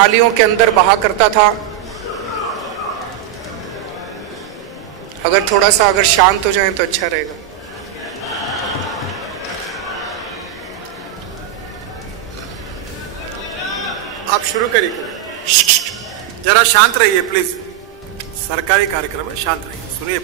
नालियों के अंदर बहा करता था। अगर थोड़ा सा अगर शांत हो जाए तो अच्छा रहेगा। आप शुरू करिए, जरा शांत रहिए प्लीज। सरकारी कार्यक्रम है, शांत रहिए, सुनिए।